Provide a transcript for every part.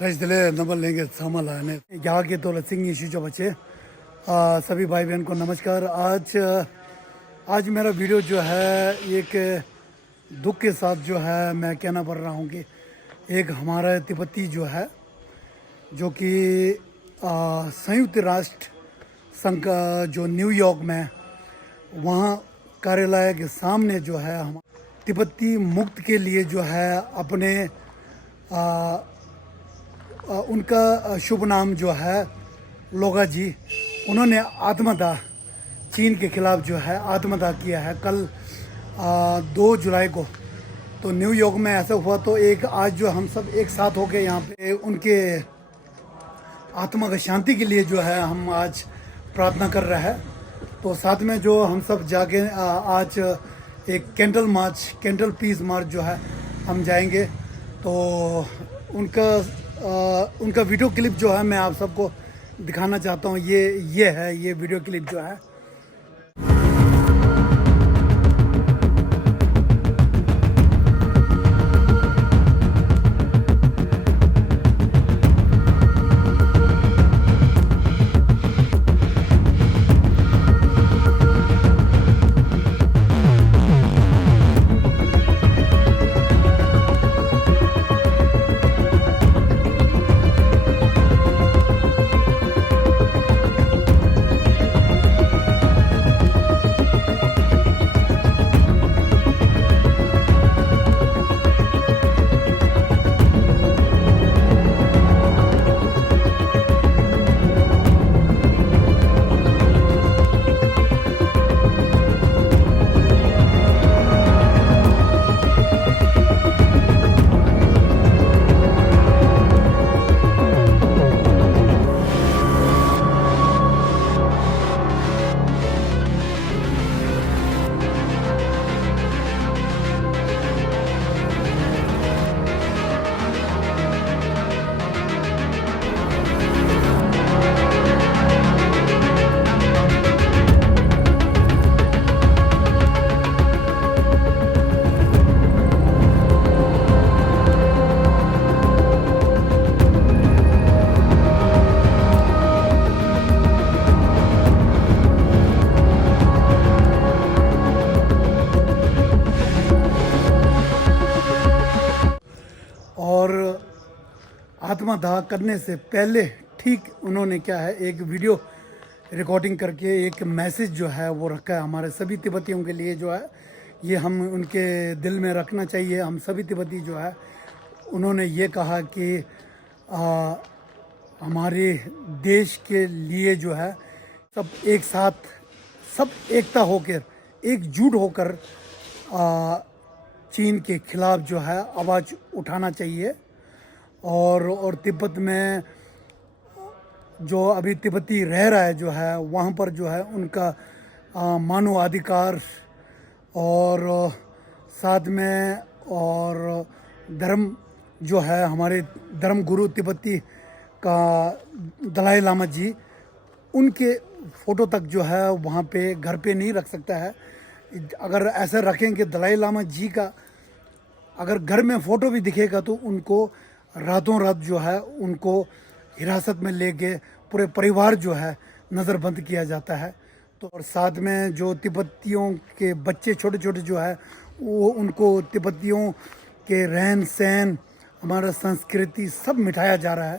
दिले नंबर लेंगे सामान लाने यहाँ के दौलत सिंह इशू जो बच्चे सभी भाई बहन को नमस्कार। आज मेरा वीडियो जो है एक दुख के साथ जो है मैं कहना पड़ रहा हूँ कि एक हमारा तिब्बती जो है जो कि संयुक्त राष्ट्र संघ का जो न्यूयॉर्क में वहाँ कार्यालय के सामने जो है हम तिब्बती मुक्त के लिए जो है अपने उनका शुभ नाम जो है लोगा जी, उन्होंने आत्मदाह चीन के खिलाफ जो है आत्मदाह किया है कल 2 जुलाई को। तो न्यूयॉर्क में ऐसा हुआ तो एक आज जो हम सब एक साथ होके यहाँ पे उनके आत्मा का शांति के लिए जो है हम आज प्रार्थना कर रहे हैं। तो साथ में जो हम सब जाके आज एक कैंडल पीस मार्च जो है हम जाएंगे। तो उनका वीडियो क्लिप जो है मैं आप सबको दिखाना चाहता हूँ। ये वीडियो क्लिप जो है। और आत्मदाह करने से पहले ठीक उन्होंने क्या है एक वीडियो रिकॉर्डिंग करके एक मैसेज जो है वो रखा है हमारे सभी तिब्बतियों के लिए जो है। ये हम उनके दिल में रखना चाहिए। हम सभी तिब्बती जो है उन्होंने ये कहा कि हमारे देश के लिए जो है सब एक साथ सब एकता होकर एकजुट होकर चीन के खिलाफ जो है आवाज़ उठाना चाहिए। और तिब्बत में जो अभी तिब्बती रह रहा है जो है वहाँ पर जो है उनका मानवाधिकार और साथ में और धर्म जो है हमारे धर्म गुरु तिब्बती का दलाई लामा जी, उनके फ़ोटो तक जो है वहाँ पे घर पे नहीं रख सकता है। अगर ऐसा रखेंगे दलाई लामा जी का अगर घर में फ़ोटो भी दिखेगा तो उनको रातों रात जो है उनको हिरासत में लेके पूरे परिवार जो है नज़रबंद किया जाता है। तो और साथ में जो तिब्बतियों के बच्चे छोटे छोटे जो है वो उनको तिब्बतियों के रहन सहन हमारा संस्कृति सब मिटाया जा रहा है।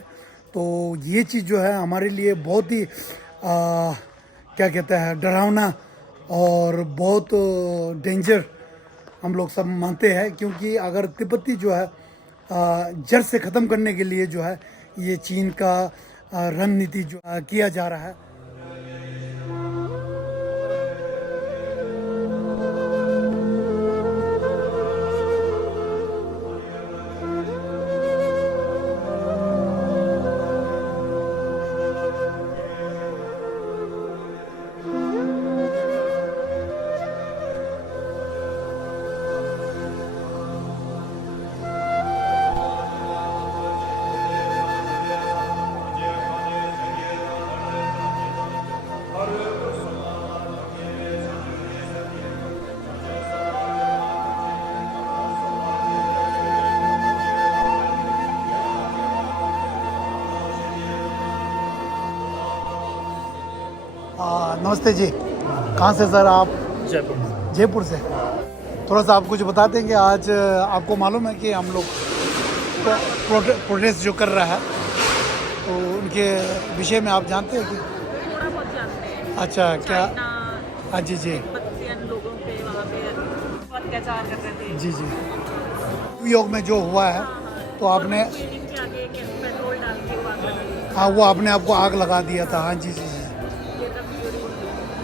तो ये चीज़ जो है हमारे लिए बहुत ही क्या कहते हैं डरावना और बहुत डेंजर हम लोग सब मानते हैं। क्योंकि अगर तिब्बती जो है जड़ से ख़त्म करने के लिए जो है ये चीन का रणनीति जो किया जा रहा है। नमस्ते जी, कहाँ से सर आप? जयपुर। जयपुर से। थोड़ा सा आप कुछ बता देंगे, आज आपको मालूम है कि हम लोग प्रोटेस्ट जो कर रहा है तो उनके विषय में आप जानते हैं कि? थोड़ा बहुत जानते हैं। अच्छा, क्या? चाइना हाँ जी जी तिब्बतियन लोगों पे वहाँ पे बहुत अत्याचार कर रहे थे। जी जी। न्यूयॉर्क में जो हुआ है तो आपने, बिल्डिंग के आगे पेट्रोल डाल के वो आग लगा दी। हाँ वो आपने आपको आग लगा दिया था। हाँ जी जी जी। ये तब वीडियो।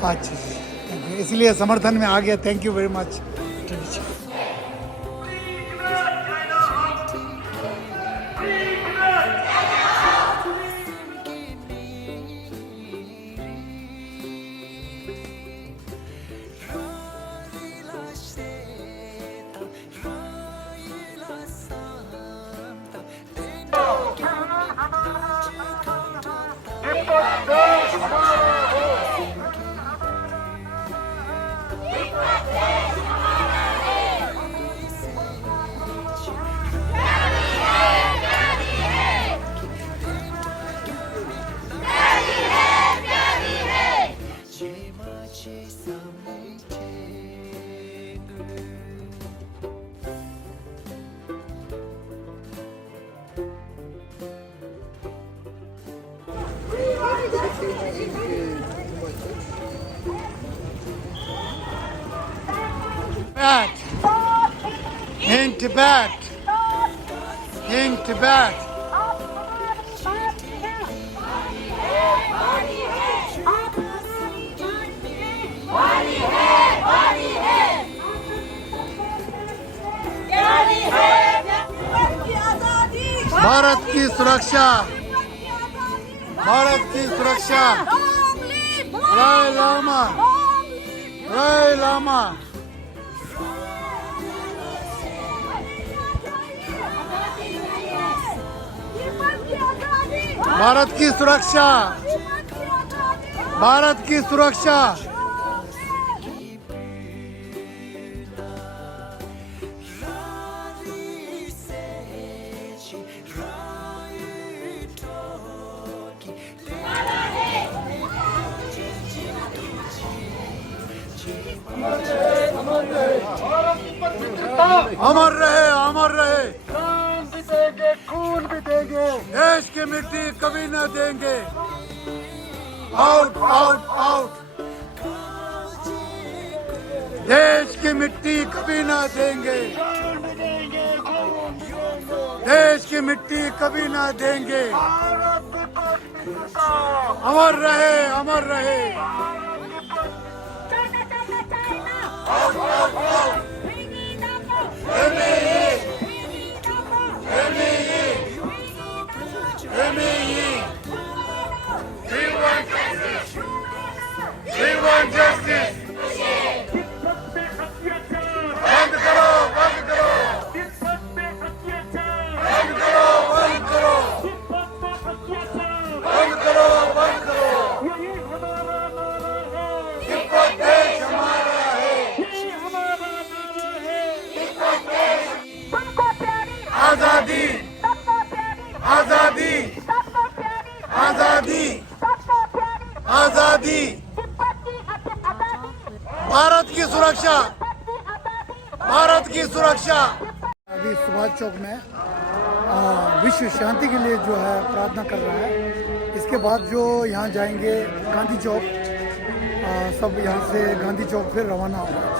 अच्छा जी, थैंक यू। इसलिए समर्थन में आ गया। Thank you very much. Tibet, in Tibet, in Tibet. Bharat की सुरक्षा, भारत की सुरक्षा। राय लामा, राय लामा। भारत की सुरक्षा, भारत की सुरक्षा। अमर रहे, अमर रहे। खून भी देंगे, देश की मिट्टी कभी न देंगे। Out, out, out. देश की मिट्टी कभी न देंगे, देश की मिट्टी कभी न देंगे। अमर रहे, अमर रहे। Out, out, out. We want justice. बंद करो, बंद करो, बंद करो, बंद करो, बंद करो, बंद करो। तिब्बत देश हमारा है, तिब्बत देश। आजादी, आजादी, आजादी, आजादी। भारत की सुरक्षा, भारत की सुरक्षा। अभी सुभाष चौक में विश्व शांति के लिए जो है प्रार्थना कर रहा है। इसके बाद जो यहाँ जाएंगे गांधी चौक, सब यहाँ से गांधी चौक फिर रवाना होगा।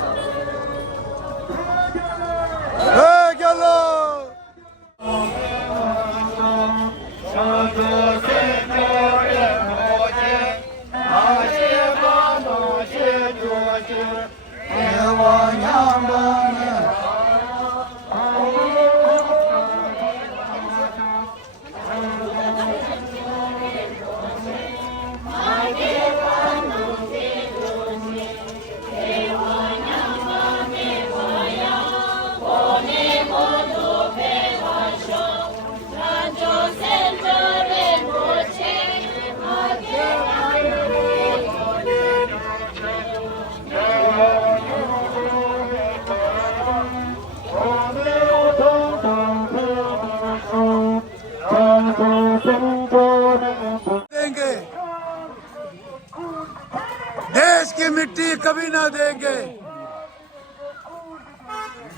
मिट्टी कभी ना देंगे,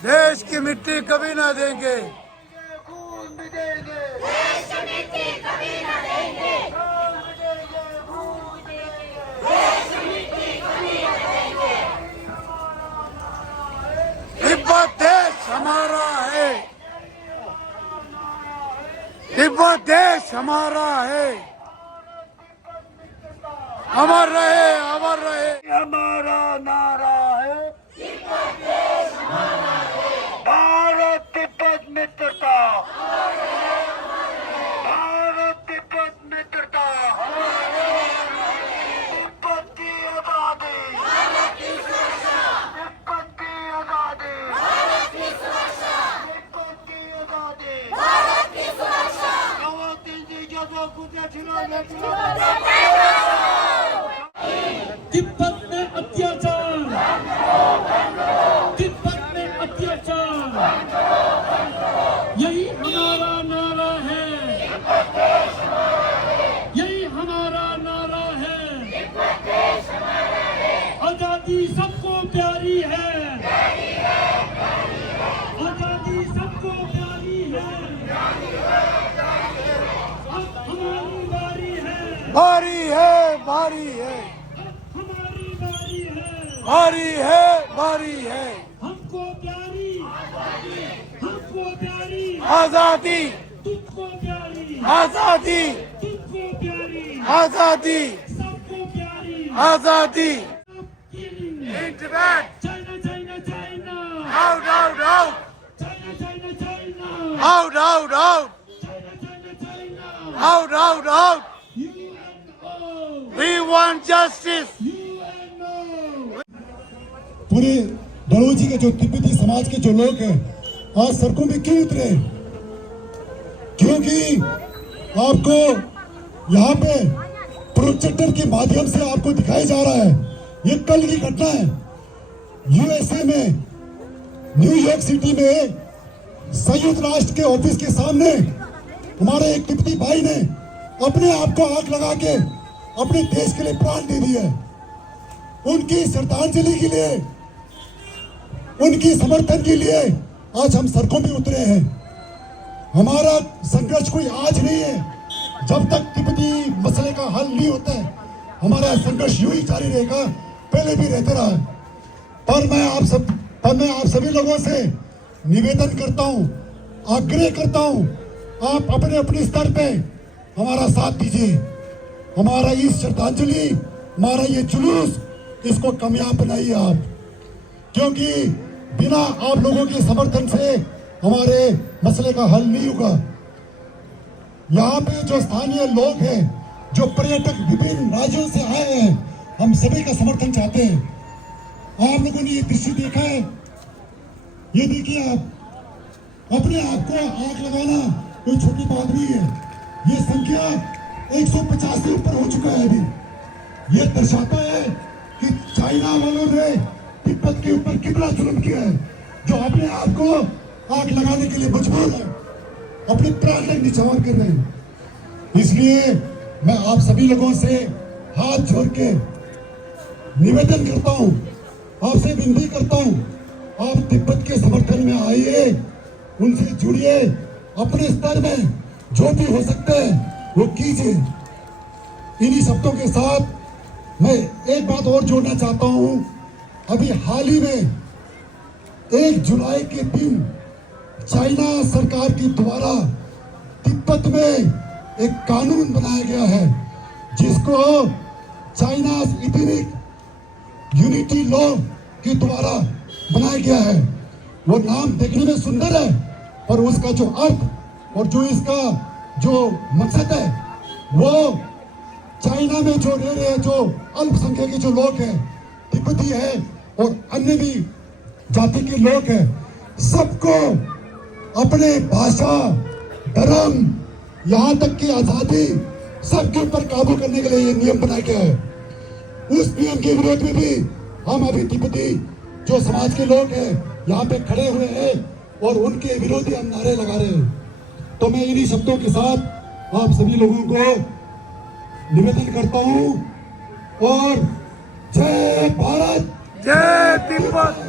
देश की मिट्टी कभी ना देंगे। तिब्बत देश हमारा है, तिब्बत देश हमारा है। अमर रहे, अमर रहे। हमारा नारा है, भारत तिब्बत मित्रता, भारत तिब्बत मित्रता, तिब्बत की आजादी, तिब्बत की आजादी, तिब्बत की आजादी, तिब्बत में अत्याचार, तिब्बत में अत्याचार, यही हमारा नारा है, यही हमारा नारा है। आजादी सबको प्यारी है, आजादी सबको प्यारी है। अब हमारी बारी है, बारी है, बारी है, हमारी बारी है, बारी है, बारी है। हमको प्यारी, हमको प्यारी, आजादी, तुझको प्यारी, आजादी, तुझको प्यारी, आजादी, सबको प्यारी। आजादी। Killing. In Tibet, China, China, China. out, out, out, China, China, China. out, out, out, China, China, China. out, out, out. UNO. We want justice. UNO. पूरे डलोजी के जो तिब्बती समाज के जो लोग हैं आज सड़कों में क्यों उतरे? क्योंकि आपको यहाँ पे प्रोजेक्टर के माध्यम से आपको दिखाया जा रहा है, ये कल की घटना है। यूएसए में न्यूयॉर्क सिटी में संयुक्त राष्ट्र के ऑफिस के सामने हमारे एक तिब्बती भाई ने अपने आप को आग लगा के अपने देश के लिए प्राण दे दिए। उनकी श्रद्धांजलि के लिए, उनकी समर्थन के लिए आज हम सड़कों में उतरे हैं। हमारा संघर्ष कोई आज नहीं है, जब तक तिब्बती मसले का हल नहीं होता है हमारा संघर्ष यूं ही जारी रहेगा, पहले भी रहते रहा। पर मैं आप सभी लोगों से निवेदन करता हूं, आग्रह करता हूं, आप अपने अपने स्तर पे हमारा साथ दीजिए। हमारा ये श्रद्धांजलि, हमारा ये जुलूस, इसको कामयाब बनाइए आप, क्योंकि बिना आप लोगों के समर्थन से हमारे मसले का हल नहीं होगा। यहाँ पे जो स्थानीय लोग हैं, जो पर्यटक विभिन्न राज्यों से आए हैं, हम सभी का समर्थन चाहते हैं। आप लोगों ने ये दृश्य देखा है, ये देखिए आप, अपने आप को आग लगाना कोई छोटी बात नहीं है। ये संख्या 150 से ऊपर हो चुका है अभी। ये दर्शाता है कि चाइना वालों ने तिब्बत के ऊपर कितना जुल्म किया है, जो अपने आप को आग लगाने के लिए मजबूर है, अपने प्राण तक निछावर कर रहे हैं। इसलिए मैं आप सभी लोगों से हाथ जोड़ के निवेदन करता हूं, आपसे विनती करता हूं, आप तिब्बत के समर्थन में आइए, उनसे जुड़िए, अपने स्तर में जो भी हो सकता है वो कीजिए। इन्हीं शब्दों के साथ मैं एक बात और जोड़ना चाहता हूं। अभी हाल ही में 1 जुलाई के दिन चाइना सरकार के द्वारा तिब्बत में एक कानून बनाया गया है, जिसको चाइना इथनिक यूनिटी लॉ के द्वारा बनाया गया है। वो नाम देखने में सुंदर है, पर उसका जो अर्थ और जो इसका जो मकसद है, वो चाइना में जो रह रहे हैं, जो अल्पसंख्यक के जो लोग हैं, तिब्बती है और अन्य भी जाति के लोग हैं, सबको अपने भाषा, धर्म, यहाँ तक की आजादी, सबके ऊपर काबू करने के लिए ये नियम बनाया गया है। उस नियम के विरोध में भी हम अभी तिब्बती जो समाज के लोग हैं यहाँ पे खड़े हुए हैं और उनके विरोधी हम नारे लगा रहे हैं। तो मैं इन्हीं शब्दों के साथ आप सभी लोगों को निवेदन करता हूँ और जय भारत जय तिब्बत।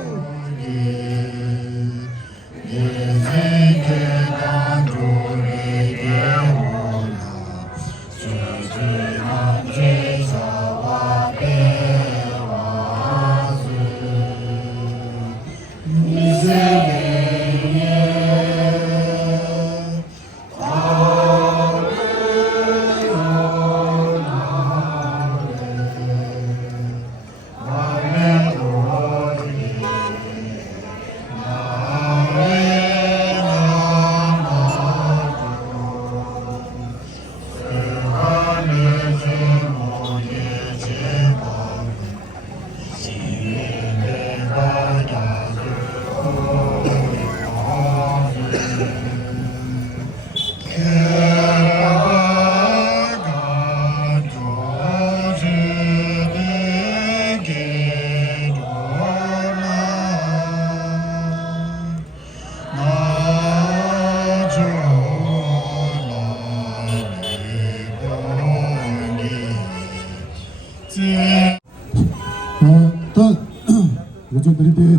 먼저 드리되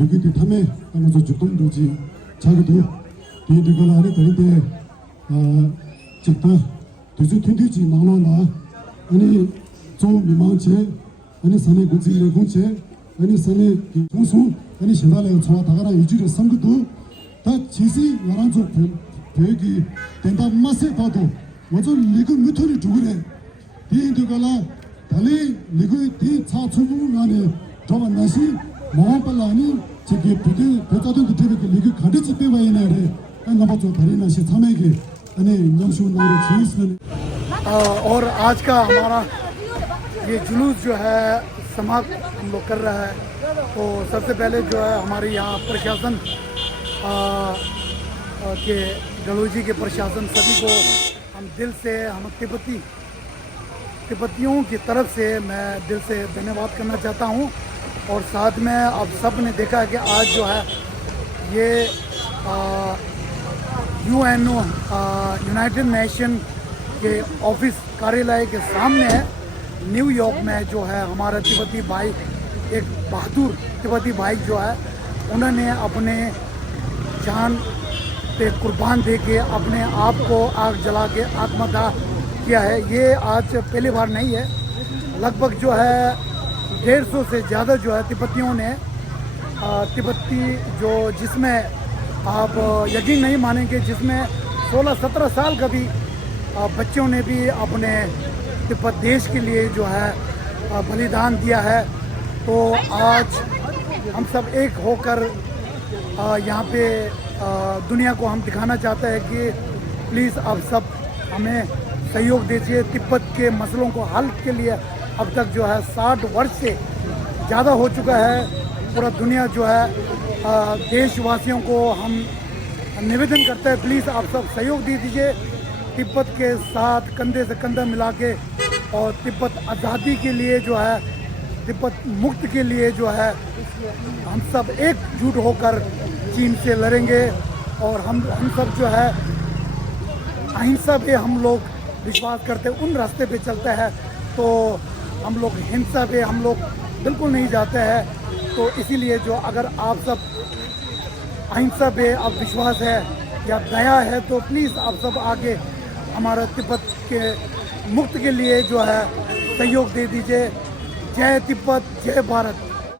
여기 탐에 먼저 주동 도지 자기도 뒤들걸 안에 드리되 직다 도저 튼뒤지 나나나 아니 좀 미망체 아니 산에 고지래 공체 아니 산에 공수 아니 신달에 좋아 다가라 이주를 삼고도 다 지시 나랑 좀 배기 된다 맛에 봐도 먼저 리그 무토리 두그래 뒤들걸라 달리 리그 뒤 차추부 안에 저만 나시 모아발라니 저기 배자도 되게 리그 가르치 빼와이나래 나봐 저 다리 나시 참에게 아니 영수 나로 지스는 और आज का हमारा ये जुलूस जो है समाप्त हम लोग कर रहा है। तो सबसे पहले जो है हमारे यहाँ प्रशासन के डलोजी के प्रशासन सभी को हम दिल से हम तिब्बतियों की तरफ से मैं दिल से धन्यवाद करना चाहता हूँ। और साथ में आप सब ने देखा कि आज जो है ये UNO यूनाइटेड नेशन के ऑफिस कार्यालय के सामने न्यूयॉर्क में जो है हमारा तिब्बती भाई एक बहादुर तिब्बती भाई जो है उन्होंने अपने जान पे कुर्बान दे के अपने आप को आग जला के आत्मदाह किया है। ये आज पहली बार नहीं है, लगभग जो है 150 से ज़्यादा जो है तिब्बतियों ने तिब्बती जो जिसमें आप यकीन नहीं मानेंगे जिसमें 16-17 साल का भी बच्चों ने भी अपने तिब्बत देश के लिए जो है बलिदान दिया है। तो आज हम सब एक होकर यहाँ पे दुनिया को हम दिखाना चाहते हैं कि प्लीज़ आप सब हमें सहयोग दीजिए। तिब्बत के मसलों को हल के लिए अब तक जो है 60 वर्ष से ज़्यादा हो चुका है। पूरा दुनिया जो है देशवासियों को हम निवेदन करते हैं प्लीज़ आप सब सहयोग दे दीजिए तिब्बत के साथ कंधे से कंधा मिला के और तिब्बत आज़ादी के लिए जो है तिब्बत मुक्त के लिए जो है हम सब एकजुट होकर चीन से लड़ेंगे। और हम सब जो है अहिंसा पे हम लोग विश्वास करते हैं, उन रास्ते पे चलते हैं। तो हम लोग हिंसा पे हम लोग बिल्कुल नहीं जाते हैं। तो इसीलिए जो अगर आप सब अहिंसा पे आप विश्वास है या दया है तो प्लीज़ आप सब आगे हमारा तिब्बत के मुक्त के लिए जो है सहयोग दे दीजिए। जय तिब्बत जय भारत।